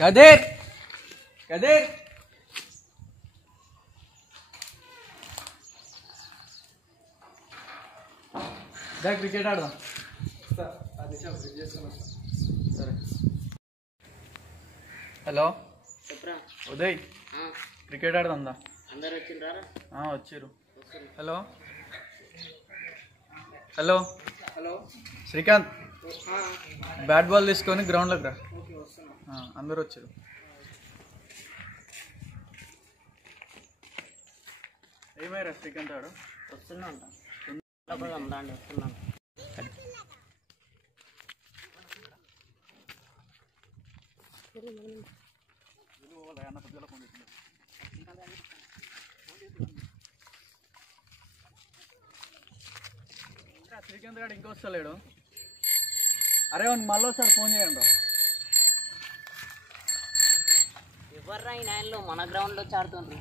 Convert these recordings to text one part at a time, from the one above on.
Kadir Kadir cricket ఆడదాం. సరే. Hello Uday, cricket ఆడదాం దా. అందరు వచ్చిండ్రా? వచ్చిర్రు. Hello hello hello Srikanth, bat ball తీసుకొని గ్రౌండ్లోకి రా. అందరు వచ్చారు. ఏమైనా శ్రీకాంత్ ఆడు వస్తున్నా అండి, వస్తున్నాను. శ్రీకాంత్ గారు ఇంకా వస్తలేడు. అరే మళ్ళీ ఒకసారి ఫోన్ చేయండి రా. ఎవర్రా ఈ నైన్లో మన గ్రౌండ్లో వచ్చి ఆడుతుండ్రు?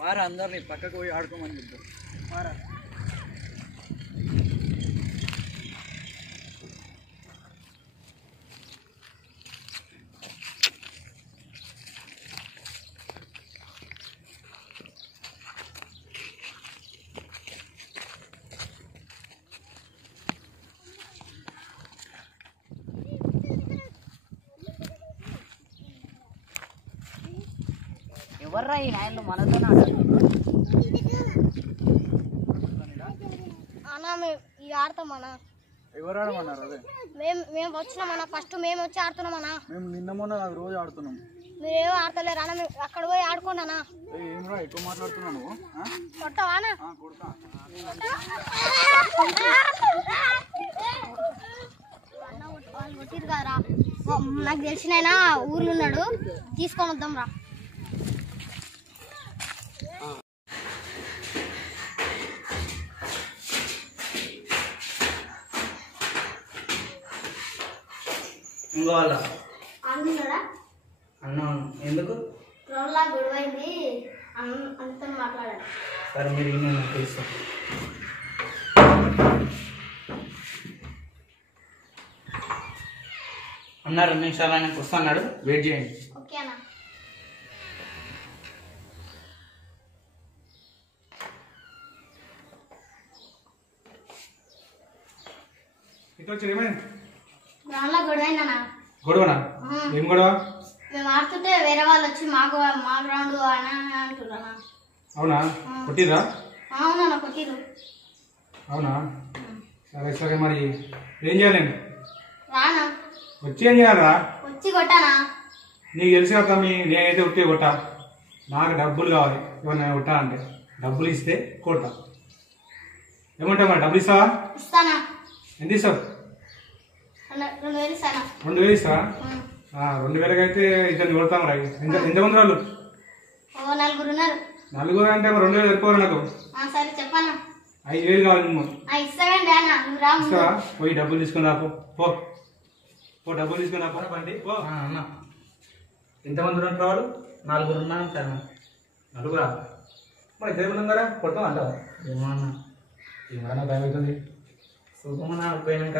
మారా, అందరినీ పక్కకు పోయి ఆడుకోమని చెప్తారు. మారా. ఎవర్రా ఈ నైన్లో మనతో ఆడుతుండ్రు? ఆడతామన్నా. ఎవరు ఆడమన్నారు? అదే మేము వచ్చినామన్నా. ఫస్ట్ మేము వచ్చి ఆడుతున్నామన్నా. మేము నిన్న మొన్న రోజు ఆడుతున్నాం. మీరేమో ఆడతలేరు అన్న. అక్కడ పోయి ఆడుకోండి అన్న. ఏమరా ఎక్కువ మాట్లాడుతున్నావు నువ్వు? కొట్టవా అన్న? కొడతా. వాళ్ళు కొట్టిరు కదరా. నాకు తెలిసిన ఊర్లో ఉన్నాడు, తీసుకొని వద్దాం రా. ఇంకో వాళ్ళ అందున్నాడా? అన్నా ఎందుకు? గ్రౌండ్లా గొడవైంది, అంతా మాట్లాడాడు. సరే మీరు నేను తెలుస్తాను. అన్న 2 నిమిషాలు ఆయనకు వస్తున్నాడు, వెయిట్ చేయండి. ఓకే అన్న. గ్రౌండ్లా గొడవైందన్నా. గొడవనా? ఏం గొడవ? మేము ఆడుతుంటే వేరే వాళ్ళు వచ్చి మా గ్రౌండ్ అని అంటున్నారా? అవునా? కొట్టిరా? అవునా కొట్టిరు. అవునా? సరే సరే, మరి ఏం చేయాలండి? రానా? వచ్చి ఏం చేయాలరా? వచ్చి కొట్టానా? నీకు తెలుసు కదా, నేనైతే ఉట్టి కొట్టా. నాకు డబ్బులు కావాలి. ఏమన్నా కొట్టా అంటే డబ్బులు ఇస్తే కొట్టా. ఏమంటావు మరి? డబ్బులు ఇస్తావా? ఇస్తానా. ఎంత ఇస్తావు? 2000 ఇస్తానా. 2000 ఇస్తావా? 2000కి అయితే ఇద్దరిని కొడతాం రా. ఎంతమంది వాళ్ళు? నలుగురు ఉన్నారు. నలుగురు అంటే 2000 సరిపోరు నాకు. సరే చెప్పానా. 5000 కావాలి. నువ్వు ఇస్తాగండి అన్న. నువ్వు రా. ఇస్తావా? పోయి డబ్బులు తీసుకుని రాపో. పో డబ్బులు తీసుకుని రాపో. బండి పో. అన్న ఎంతమంది ఉంటారు వాళ్ళు? 4 ఉన్నారు అంటారు. నలుగురా? మరి ఇద్దరు ఉన్నారా? కొడతాం అంటావా? ఏమన్నా ఏమన్నా భయం అవుతుంది. సుఖమన్నా ఆడిపోయినాక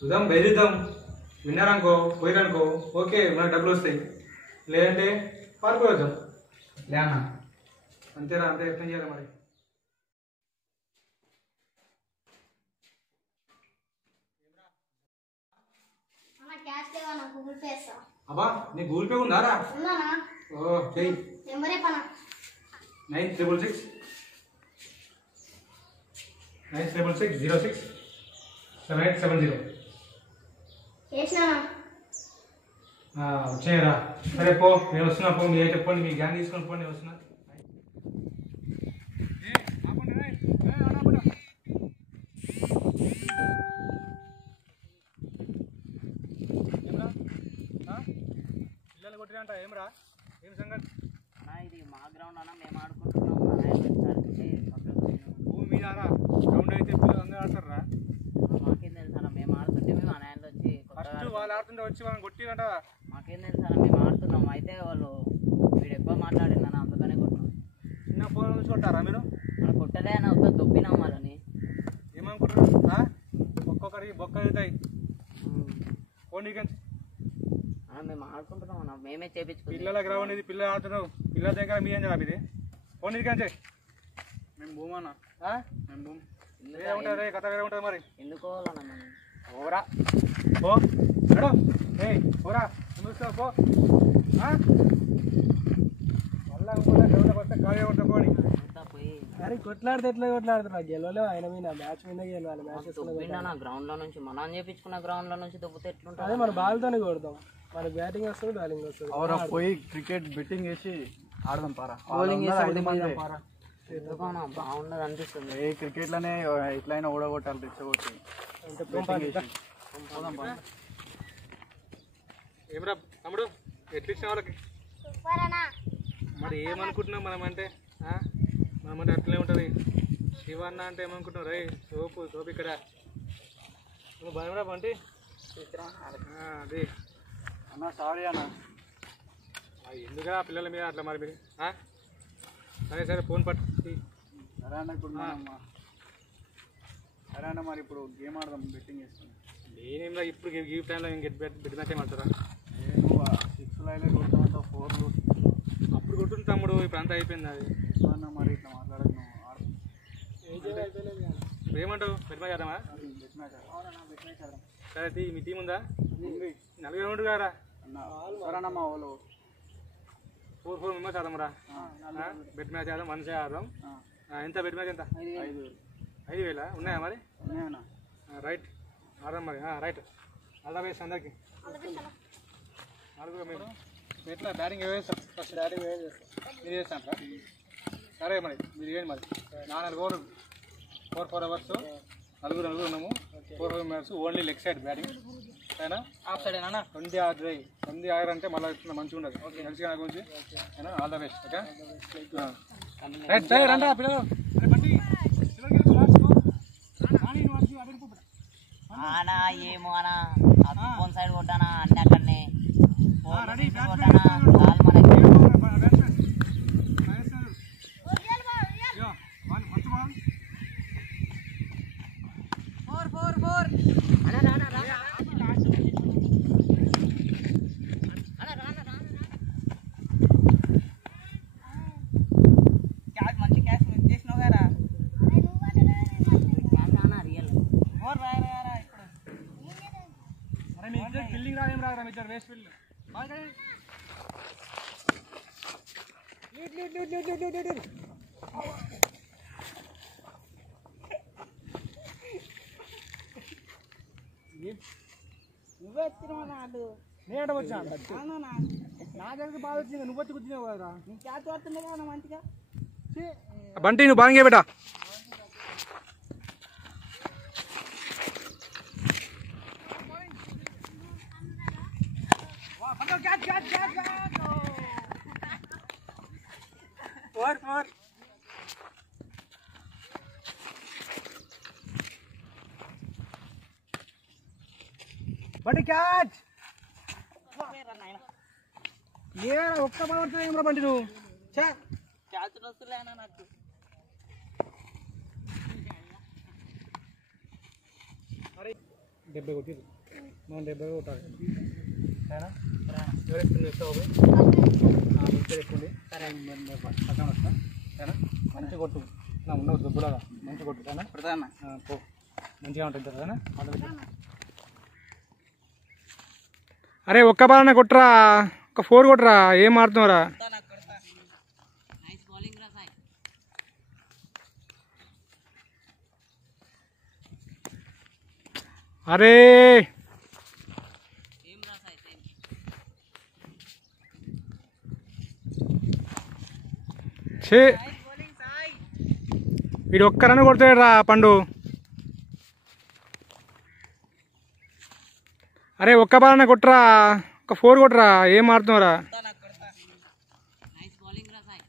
చూద్దాం, బెదిరిద్దాం. విన్నారనుకో, పోయిరనుకో, ఓకే మనకు డబ్బులు వస్తాయి. లేదంటే పారిపోవద్దాం. లేనా? అంతేరా, అంతే. ఎట్లా చేయాలి మరి? క్యాష్ లేవా? గూగుల్ పే చేస్తా. అబ్బా, నీ గూగుల్ పే ఉందారా? ఉన్నానా? ఓ చెయ్యి. నెంబర్ చెప్పనా? 9666 06 7870. చేసినానా? వచ్చేయరా. సరే పో, నేను వస్తున్నా. పో, మీరు చెప్పండి, మీ గ్యాంగ్ తీసుకొని పోండి, నేను వస్తున్నా. పిల్లలు కొట్టిరంట. ఏమరా? ఏం సంగతి? ఇది మా గ్రౌండ్ అన్న, మేము ఆడుకుంటున్నాం. భూమి మీద గ్రౌండ్ అయితే పిల్లలు అందరూ ఆడతారా? మాకేం తెలుసు అన్న, మేము ఆడుతుంటే మేము ఆ నాయనలో వచ్చి వాళ్ళు ఆడుతుంటే వచ్చి వాళ్ళని కొట్టిరంట. మాకేం తెలుసు అన్న, మేము ఆడుతున్నాం. అయితే వాళ్ళు వీడు ఎక్కువ మాట్లాడిందన్న, అందుకనే కొట్టినాం. చిన్న ఫోన్ నుంచి కొట్టారా మీరు? మనం కొట్టలే అన్న, వద్ద దొబ్బినాం వాళ్ళని. ఏమనుకుంటారు? ఒక్కొక్కరికి బొక్క అవుతాయి. ఫోన్ నీకెంత? మేము ఆడుకుంటాం. మేమే చేపించుకుంటాం. పిల్లలకు రావండి, ఇది పిల్లలు ఆడుతున్నావు, పిల్లల దగ్గర మీ ఏం జాబ్ ఇది? ఫోన్ ఇది కానీ మేము భూమన్నా, మేము భూమి. వేరే ఉంటుంది రే, కథ వేరే ఉంటుంది మరి. ఎందుకు పోవాలన్నా మనం? ఓరా పో మేడం, ఓరా చూస్తావు పో. మళ్ళా డెవలప్ వస్తే ఖాళీ ఉంటాం పోని. అంతా పోయి అరే కొట్లాడితే ఎట్లా కొట్లాడుతున్నా గెలవలేవు, ఆయన మీద మ్యాచ్ మీద గెలవాలి. మ్యాచ్ దుబ్బిండా గ్రౌండ్ లో నుంచి, మనం చేపించుకున్న గ్రౌండ్ లో నుంచి దుబ్బితే ఎట్లుంటుంది? అదే మన బాల్తోనే కొడతాం, మనకి బ్యాటింగ్ వస్తుంది బౌలింగ్ వస్తుంది. అవరా పోయి క్రికెట్ బెట్టింగ్ వేసి ఆడదాం పారా. బౌలింగ్ చేసి 5 మంది పారా ఎందుకన్నా బాగుండదు అనిపిస్తుంది. ఏ క్రికెట్లోనే ఎట్లయినా ఓడగొట్టాలి, రెచ్చగొట్టి ఏమరా తమ్ముడు ఎట్లా ఇచ్చిన వాళ్ళకి? సూపర్ అన్న. మరి ఏమనుకుంటున్నాం మనం అంటే అట్లనే ఉంటుంది. శివన్న అంటే ఏమనుకుంటున్నాం? రై సోపు ఇక్కడ నువ్వు భయమరా బంటి. అది అన్న సారీ అన్న. ఎందుకురా పిల్లల మీద అట్లా మరి మీరు? సరే ఫోన్ పట్టు. సరే అన్న, ఇప్పుడు సరే అన్న, మరి ఇప్పుడు గేమ్ ఆడదాం, బెట్టింగ్ చేసుకున్నాం. నేనేం ఇప్పుడు ఈ టైంలో బెట్ మ్యాచ్ ఏమంటారా? నువ్వు 6 అయితే కొడతామంటావు, 4 అప్పుడు కొట్టుంది తమ్ముడు, ఇప్పుడు అంతా అయిపోయింది. అది అన్న మరి ఇట్లా మాట్లాడదు, నువ్వు ఆడు. ఇప్పుడు ఏమంటావు? బెట్ మ్యాచ్ ఆడదామా? బెట్ మ్యాచ్ ఆడదాం. సరే మీ టీం ఉందా? నలుగురు ఉంటుంది కదా అన్న. సరే అన్న, మా వాళ్ళు 4 మెంబర్స్ ఆడదాంరా. బెట్ మ్యాచ్ ఆడదాం, మంచిగా ఆడదాం. ఎంత బెట్ మ్యాచ్ ఎంత? 5,000 ఉన్నాయా మరి? ఉన్నాయన్న. రైట్ ఆడదాం మరి. రైట్ ఆల్ ద బెస్ట్ అందరికి. నలుగురు మేము ఎట్లా బ్యాటింగ్ వేస్తాం? ఫస్ట్ బ్యాటింగ్ మీరు చేస్తాం సార్. సరే మరి మీరు చేయండి మరి. 4 ఓవర్లు 4 అవర్స్, నలుగురు ఉన్నాము. 4 minutes only leg side batting. అయినా ఆఫ్ సైడ్ అన్న 20 ఆడారంటే మళ్ళీ మంచిగా ఉండదు. మంచిగా నాకు గురించి అయినా all the best. Okay right సరే రండి పిల్లలు. ఆనా ఏమో అనా ఫోన్ సైడ్ కొట్టానా అన్ని అక్కడనే కొట్టానా కాల్ మనకి. మంచి క్యాచ్ చేసినావు కదా రియల్. అరే మీ ఇద్దరు ఫీల్డింగ్ రాదేం రాదురా, మీ ఇద్దరు వేస్ట్ ఫీల్డ్. నువ్వే వచ్చినావు నాడు నేను వచ్చా నా దగ్గర బాగా వచ్చింది, నువ్వు వచ్చి కూర్చున్నావు కదరా. నీ క్యాచ్ పడుతుంది కదా మంచిగా. బంటి నువ్వు బాగా బేటా. బంటి క్యాచ్ ఏ ఒక్క బాల్ పడుతుంది ఏమరా బంటి నువ్వు? క్యాచ్ వస్తులేనా నాకు. మరి 70 కొట్టింది, మనం 70 కొట్టాలి. సరేనా? ఎవరు ఎక్కువ చేస్తావు? ఎక్కుండి. సరే పక్కన వస్తా. సరేనా? మంచిగా కొట్టు, నా ఉండవు దుబ్బులాగా మంచిగా కొట్టు. సరేనా? పెడతా అన్న. పో, మంచిగా ఉంటుంది. సరేనా? అరే ఒక్క బాలన్న కొట్టరా, ఒక 4 కొట్టరా. ఏం ఆడుతున్నారా? నైస్ బౌలింగ్ రా సాయి. అరే ఏం రా సాయి సేమ్. ఛే వీడు ఒక్కరన్న కొడతాడు రా పండు. అరే ఒక్క బాలన్న కొట్టరా, ఒక 4 కొట్టరా. ఏం ఆడుతున్నారా? నైస్ బౌలింగ్ రా సాయి.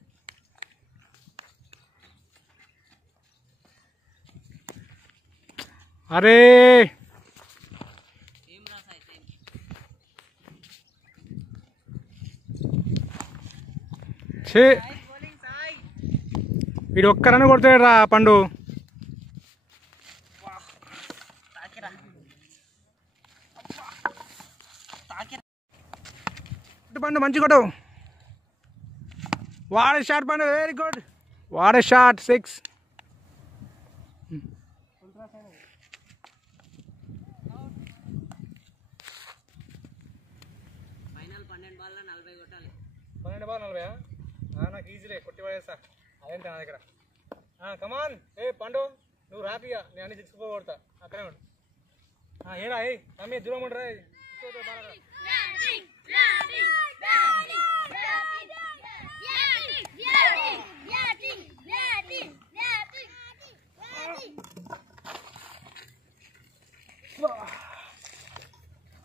అరే ఏం రా సాయి సేమ్. ఛే వీడు ఒక్కరన్న కొడతాడు రా పండు. పండు మంచి కొట్టు వాడే షాట్ పండు వెరీ గుడ్ వాడే షాట్ 6 ఫైనల్ 12 బాల్లో 40 కొట్టాలి 12 బాల్ 40 నాకు ఈజీలే కొట్టి పడేస్తా అదేంటి నా దగ్గర కమాన్ ఏ పండు నువ్వు రాపిగా నేను అన్ని తెచ్చుకోబడతా అక్కడే ఉండు ఏడా ఏ తమ్మి దూరం ఉండరా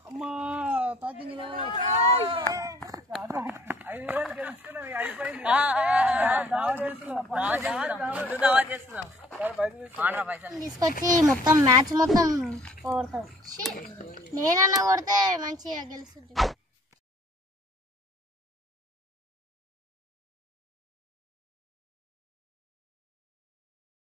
అమ్మా తాకింది 5,000 గెలుచుకున్నాం అయిపోయింది తీసుకొచ్చి మొత్తం మ్యాచ్ మొత్తం కొడతాడు నేనన్నా కొడితే మంచిగా గెలుస్తుంది